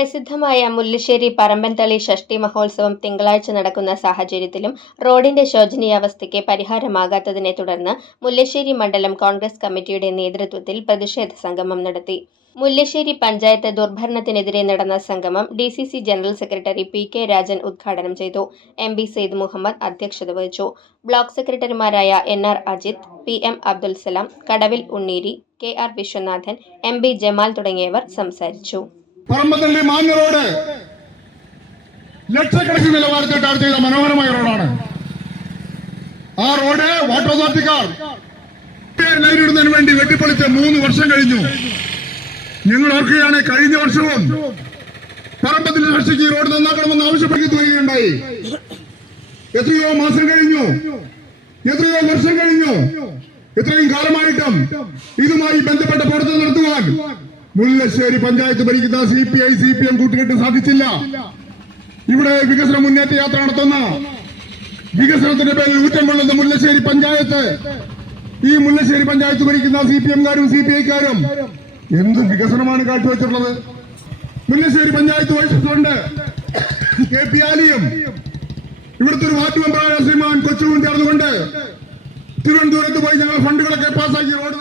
പ്രസിദ്ധമായ മുല്ലശ്ശേരി പറമ്പൻതളി ഷഷ്ടി മഹോത്സവം തിങ്കളാഴ്ച നടക്കുന്ന സാഹചര്യത്തിലും റോഡിന്റെ ശോചനീയാവസ്ഥയ്ക്ക് പരിഹാരമാകാത്തതിനെ തുടർന്ന് മുല്ലശ്ശേരി മണ്ഡലം കോൺഗ്രസ് കമ്മിറ്റിയുടെ നേതൃത്വത്തിൽ പ്രതിഷേധ സംഗമം നടത്തി. മുല്ലശ്ശേരി പഞ്ചായത്ത് ദുർഭരണത്തിനെതിരെ നടന്ന സംഗമം D C C general secretary P K Rajan ഉദ്ഘാടനം ചെയ്തു. എം ബി സെയ്ദ് മുഹമ്മദ് അധ്യക്ഷത വഹിച്ചു. ബ്ലോക്ക് സെക്രട്ടറിമാരായ N R Ajith P M Abdul Salam Kadavil Unneeri K R Viswanathan M B Jamal തുടങ്ങിയവർ സംസാരിച്ചു. പറമ്പത്തള്ളി മാഞ്ഞ റോഡ്. ലക്ഷക്കണക്കിന് ടാർ ചെയ്ത മനോഹരമായ റോഡാണ്. ആ റോഡ് വാട്ടർ അതോറിറ്റിക്കാർ നേരിടുന്നതിന് വേണ്ടി വെട്ടിപ്പൊളിച്ച് മൂന്ന് വർഷം കഴിഞ്ഞു. നിങ്ങൾ ഓർക്കുകയാണ് കഴിഞ്ഞ വർഷവും പറമ്പത്തിൽ രക്ഷയ്ക്ക് ഈ റോഡ് നന്നാക്കണമെന്ന് ആവശ്യപ്പെട്ടു വരികയുണ്ടായി എത്രയോ മാസം കഴിഞ്ഞു. എത്രയോ വർഷം കഴിഞ്ഞു. ഇത്രയും കാലമായിട്ടും ഇതുമായി ബന്ധപ്പെട്ട പ്രവർത്തനം നടത്തുവാൻ മുല്ലശ്ശേരി പഞ്ചായത്ത് ഭരിക്കുന്ന C P I C P M കൂട്ടുകെട്ട് സാധിച്ചില്ല. ഇവിടെ വികസന മുന്നേറ്റ യാത്ര നടത്തുന്ന വികസനത്തിന്റെ പേരിൽ ഊറ്റം കൊള്ളുന്ന മുല്ലശ്ശേരി പഞ്ചായത്ത്. ഈ മുല്ലശ്ശേരി പഞ്ചായത്ത് ഭരിക്കുന്ന സി പി എംകാരും സി പി ഐക്കാരും എന്ത് വികസനമാണ് കാഴ്ചവെച്ചിട്ടുള്ളത്. Mullassery panchayat vice president K P ആലിയും ഇവിടുത്തെ ഒരു വാർഡ് മെമ്പറായ ശ്രീമാൻ കൊച്ചുവും ചേർന്നുകൊണ്ട് തിരുവനന്തപുരത്ത് പോയി ഞങ്ങൾ ഫണ്ടുകളൊക്കെ പാസ്സാക്കി റോഡ്